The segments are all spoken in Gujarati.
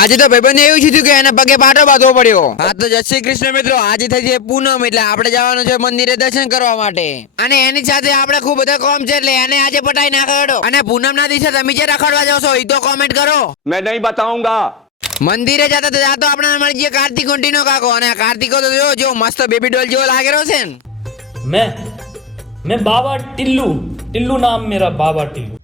આજે તો ભાઈબંધ એવું થયું કે એના પગે પાટો બાંધવો પડ્યો। હા તો જય શ્રી કૃષ્ણ મિત્રો, આજે થઈ છે પૂનમ એટલે આપણે જવાનું છે મંદિરે દર્શન કરવા માટે અને એની સાથે આપણે ખૂબ બધા કામ છે એટલે એને આજે પટાઈ નાખડો। અને પૂનમ ના દિવસે તમે જે રખડવા જાવ છો એ તો કોમેન્ટ કરો, मैं नहीं बताऊंगा। મંદિરે જતા આપણે મળી જઈએ કાર્તિક કોન્ટીનો કાકો અને કાર્તિકો તો જો મસ્ત બેબી ડોલ જેવો લાગેલો છે ને। मैं बाबा टिल्लू टिल्लू नाम मेरा बाबा टिल्लू।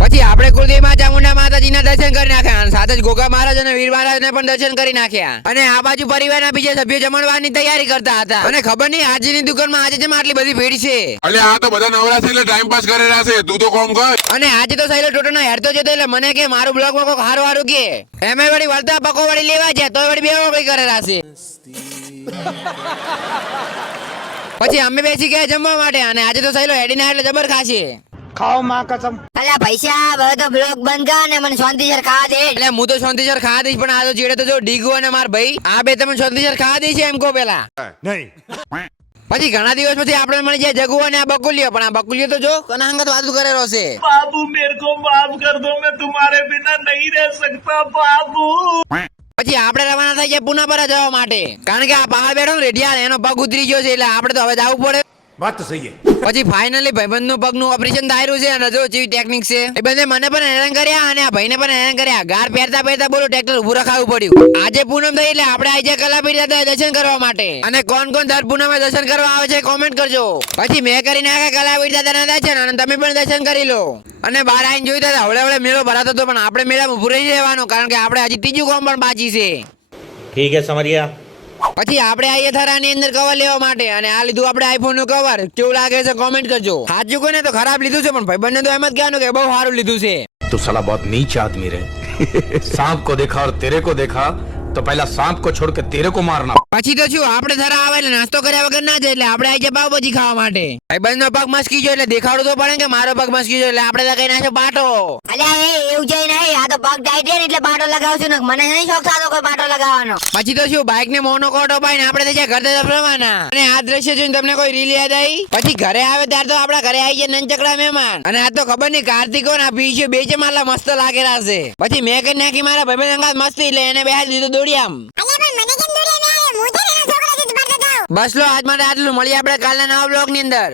પછી આપણે કુલદેવી માં ચામુંડા માતાજીના દર્શન કરી નાખ્યા અને સાથે જ ગોગા મહારાજ અને વીર મહારાજને પણ દર્શન કરી નાખ્યા અને આ બાજુ પરિવારના બીજા સભ્યો જમણવારની તૈયારી કરતા હતા અને ખબર નહીં આજની દુકાનમાં આજે જેમ આટલી બધી ભીડ છે। અલે આ તો બધા નવરા છે એટલે ટાઈમ પાસ કરે છે, તું તો કોમ કર। અને આજે તો સાઈલો ટોટોનો હેરતો જતો એટલે મને કે મારું બ્લોગ માં કોક હારું હારું કે એમે વળી વળતા પકો વળી લેવા છે તો વળી બેવો કઈ કરેલા છે। પછી અમે બેસી ગયા જમવા માટે અને આજે તો સાઈલો હેડીના એટલે જબર ખાશે। ખાઓ માં કસમ। અલ્યા પૈસા હવે તો બ્લોગ બંધ કર ને મને શાંતિસર ખાવા દે। એટલે હું તો શાંતિસર ખાવા દઈશ પણ આ તો ચીડે તો જો ડીગુ અને માર ભાઈ આ બે તમને શાંતિસર ખાવા દઈશ એમ કહો પેલા નહીં। પછી ઘણા દિવસ પછી આપણે મળી જાય જગુ અને આ બકુલિયો પણ આ બકુલિયો તો જો કનાંગત વાતું કરેલો છે। बाबू मेरे को माफ कर दो, मैं तुम्हारे बिना नहीं रह सकता बाबू। પછી આપણે રવાના થઈ જાય પુના પર જવા માટે કારણ કે આ પહાડ બેઠો ને રેડિયા એનો પગ ઉતરી ગયો છે એટલે આપણે તો હવે જવું પડે। વાત તો સહી है। પછી ફાઇનલી ભાઈબંધનું પગનું ઓપરેશન થાયરું છે અને જો જેવી ટેકનિક છે એ બંને મને પણ હેરાન કર્યા અને આ ભાઈને પણ હેરાન કર્યા। ગાર પહેરતા પહેરતા બોલો ટ્રેક્ટર ઉભું રખાવવું પડ્યું। આજે પૂનમ થઈ એટલે આપણે આજે કલાપીર દાદા દર્શન કરવા માટે અને કોણ કોણ દર પૂનમે દર્શન કરવા આવે છે કોમેન્ટ કરજો। પછી મેં કરી નાખ્યા કલાપીર દાદાના દર્શન અને તમે પણ દર્શન કરી લો અને બહાર આવીને જોઈ દાદા હવડે હવડે મેળો ભરાતો હતો પણ આપણે મેળામાં ઉભું રહી રહેવાનું કારણ કે આપણે હજી ત્રીજું કોમ પણ બાકી છે। ठीक है समरिया। પછી આપણે આઈએ થરાની અંદર કવર લેવા માટે અને આ લીધું આપણે આઈફોન નું કવર કેવું લાગે છે કોમેન્ટ કરજો। સાચું કોને તો ખરાબ લીધું છે પણ ભાઈબંધને તો એમ જ કહેવાનું કે બહુ સારું લીધું છે। तो साला बहुत नीच आदमी रहे। सांप को देखा और तेरे को देखा तो पहला सांप को छोड़ के तेरे को मारना। પછી તો શું આપણે થરા આવે એટલે નાસ્તો કર્યા વગર ના જાય એટલે આપણે આવી જાય પાવભાજી ખાવા માટે। ભાઈબંધનો પગ મસ્કી ગયો એટલે દેખાડવું તો પડે કે મારો પગ મસ્કી ગયો એટલે આપણે તો કઈ નાખે બાટો। અલ્યા એ એવું જઈ નહીં, આ તો પગ ટાઈટ છે ને એટલે બાટો લગાવશું ને મને નહીં શોખ થતો કોઈ બાટો લગાવવાનો। પછી તો શું બાઇક ને મોનો કોટો પાઈને આપણે થઈ જાય ઘર તરફ રવાના અને આ દ્રશ્ય જોઈને તમને કોઈ રીલ યાદ આવી? પછી ઘરે આવે ત્યારે તો આપણા ઘરે આવી જાય નંચકડા મહેમાન અને આ તો ખબર નહીં કાર્તિકો ના પીછે બે છે માલા મસ્ત લાગેલા છે। પછી મેં કરી નાખી મારા ભાઈબંધ અંગાત મસ્તી એટલે એને બેહાડી દીધો દોડિયામ। બસ લો આજ માટે આટલું, મળીએ આપણે કાલના નવા બ્લોગ ની અંદર।